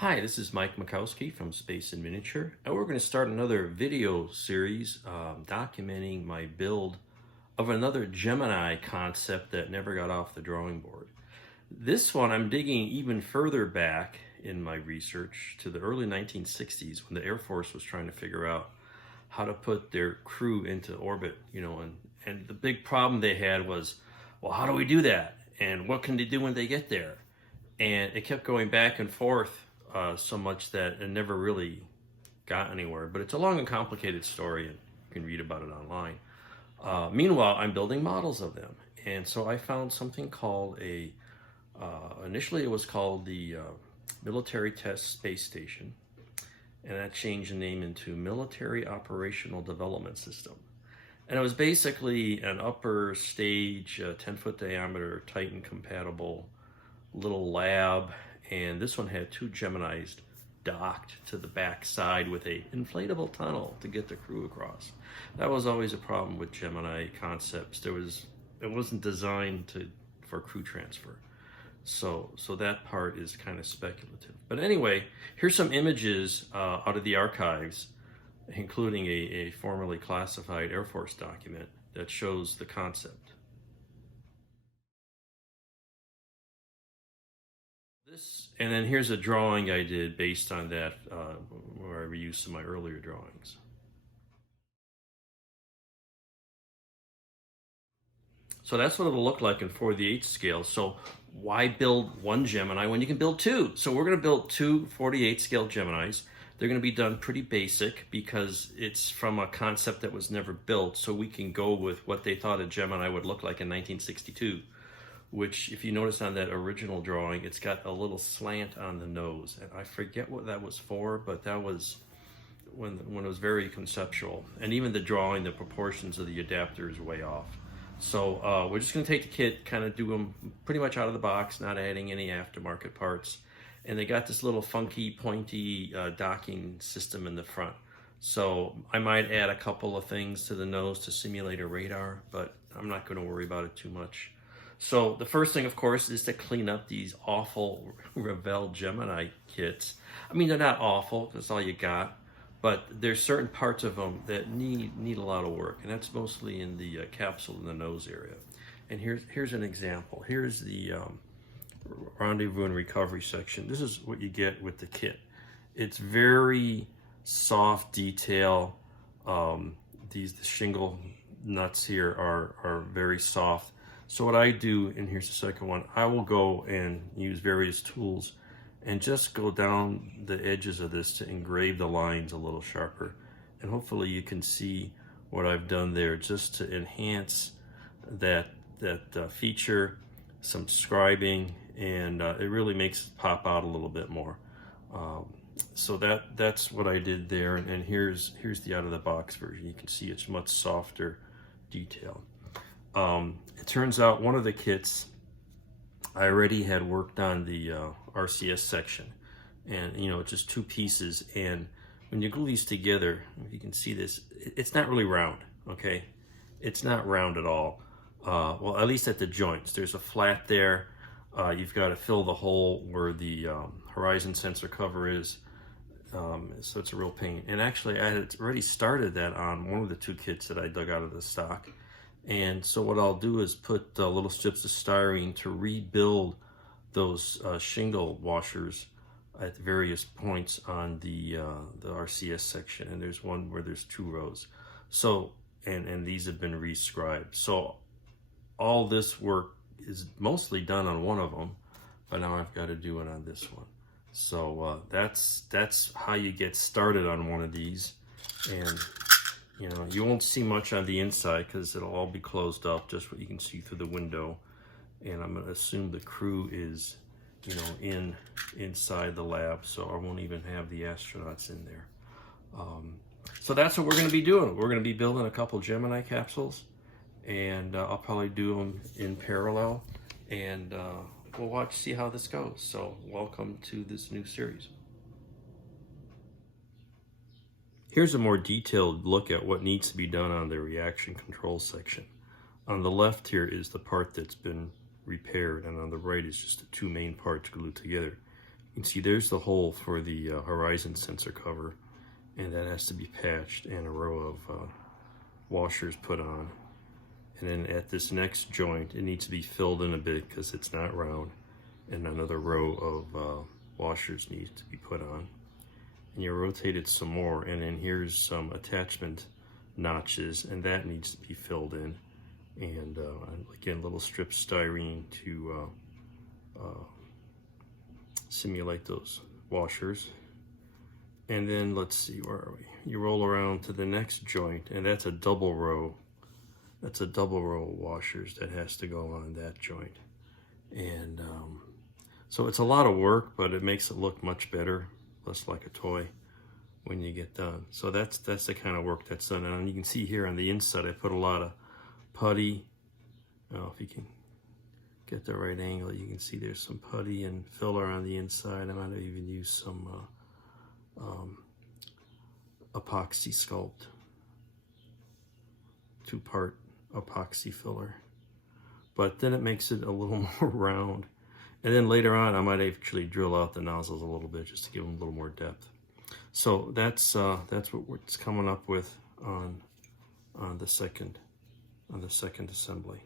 Hi, this is Mike Makowski from Space in Miniature, and we're going to start another video series documenting my build of another Gemini concept that never got off the drawing board. This one I'm digging even further back in my research to the early 1960s when the Air Force was trying to figure out how to put their crew into orbit, and the big problem they had was, well, how do we do that? And what can they do when they get there? And it kept going back and forth so much that it never really got anywhere. But it's a long and complicated story, and you can read about it online. Meanwhile, I'm building models of them. And so I found something called initially it was called the Military Test Space Station. And that changed the name into Military Operational Development System. And it was basically an upper stage, 10-foot diameter, Titan compatible little lab. And this one had two Geminis docked to the back side with a inflatable tunnel to get the crew across. That was always a problem with Gemini concepts. It wasn't designed for crew transfer. So that part is kind of speculative. But anyway, here's some images out of the archives, including a formerly classified Air Force document that shows the concept. And then here's a drawing I did based on that, where I reused some of my earlier drawings. So that's what it'll look like in 4:8 scale. So why build one Gemini when you can build two? So we're going to build two 4:8 scale Geminis. They're going to be done pretty basic because it's from a concept that was never built. So we can go with what they thought a Gemini would look like in 1962. Which, if you notice on that original drawing, it's got a little slant on the nose. And I forget what that was for, but that was when it was very conceptual. And even the drawing, the proportions of the adapter is way off. So we're just going to take the kit, kind of do them pretty much out of the box, not adding any aftermarket parts. And they got this little funky, pointy docking system in the front. So I might add a couple of things to the nose to simulate a radar, but I'm not going to worry about it too much. So the first thing, of course, is to clean up these awful Revell Gemini kits. I mean, they're not awful, that's all you got, but there's certain parts of them that need a lot of work, and that's mostly in the capsule and the nose area. And here's an example. Here's the rendezvous and recovery section. This is what you get with the kit. It's very soft detail. The shingle nuts here are very soft. So what I do, and here's the second one, I will go and use various tools and just go down the edges of this to engrave the lines a little sharper. And hopefully you can see what I've done there just to enhance that feature, some scribing, and it really makes it pop out a little bit more. So that's what I did there. And here's the out-of-the-box version. You can see it's much softer detail. It turns out one of the kits I already had worked on the RCS section, and just two pieces, and when you glue these together, if you can see this, it's not really round. Okay, it's not round at all. Well, at least at the joints, there's a flat there. You've got to fill the hole where the horizon sensor cover is, so it's a real pain. And actually I had already started that on one of the two kits that I dug out of the stock. And so what I'll do is put little strips of styrene to rebuild those shingle washers at various points on the RCS section. And there's one where there's two rows. So, and these have been rescribed. So all this work is mostly done on one of them, but now I've got to do it on this one. So that's how you get started on one of these. And you won't see much on the inside because it'll all be closed up, just what you can see through the window. And I'm going to assume the crew is, inside the lab, so I won't even have the astronauts in there. So that's what we're going to be doing. We're going to be building a couple Gemini capsules, and I'll probably do them in parallel, and we'll see how this goes. So welcome to this new series. Here's a more detailed look at what needs to be done on the reaction control section. On the left here is the part that's been repaired, and on the right is just the two main parts glued together. You can see there's the hole for the horizon sensor cover, and that has to be patched and a row of washers put on. And then at this next joint, it needs to be filled in a bit because it's not round, and another row of washers needs to be put on. And you rotate it some more, and then here's some attachment notches, and that needs to be filled in. And again, little strip styrene to simulate those washers. And then let's see, where are we? You roll around to the next joint, and that's a double row. That's a double row of washers that has to go on that joint. And so it's a lot of work, but it makes it look much better, less like a toy when you get done. So that's the kind of work that's done. And you can see here on the inside, I put a lot of putty. If you can get the right angle, you can see there's some putty and filler on the inside. I might have even used some epoxy sculpt, 2-part epoxy filler. But then it makes it a little more round. And then later on, I might actually drill out the nozzles a little bit just to give them a little more depth. So that's what it's coming up with on the second assembly.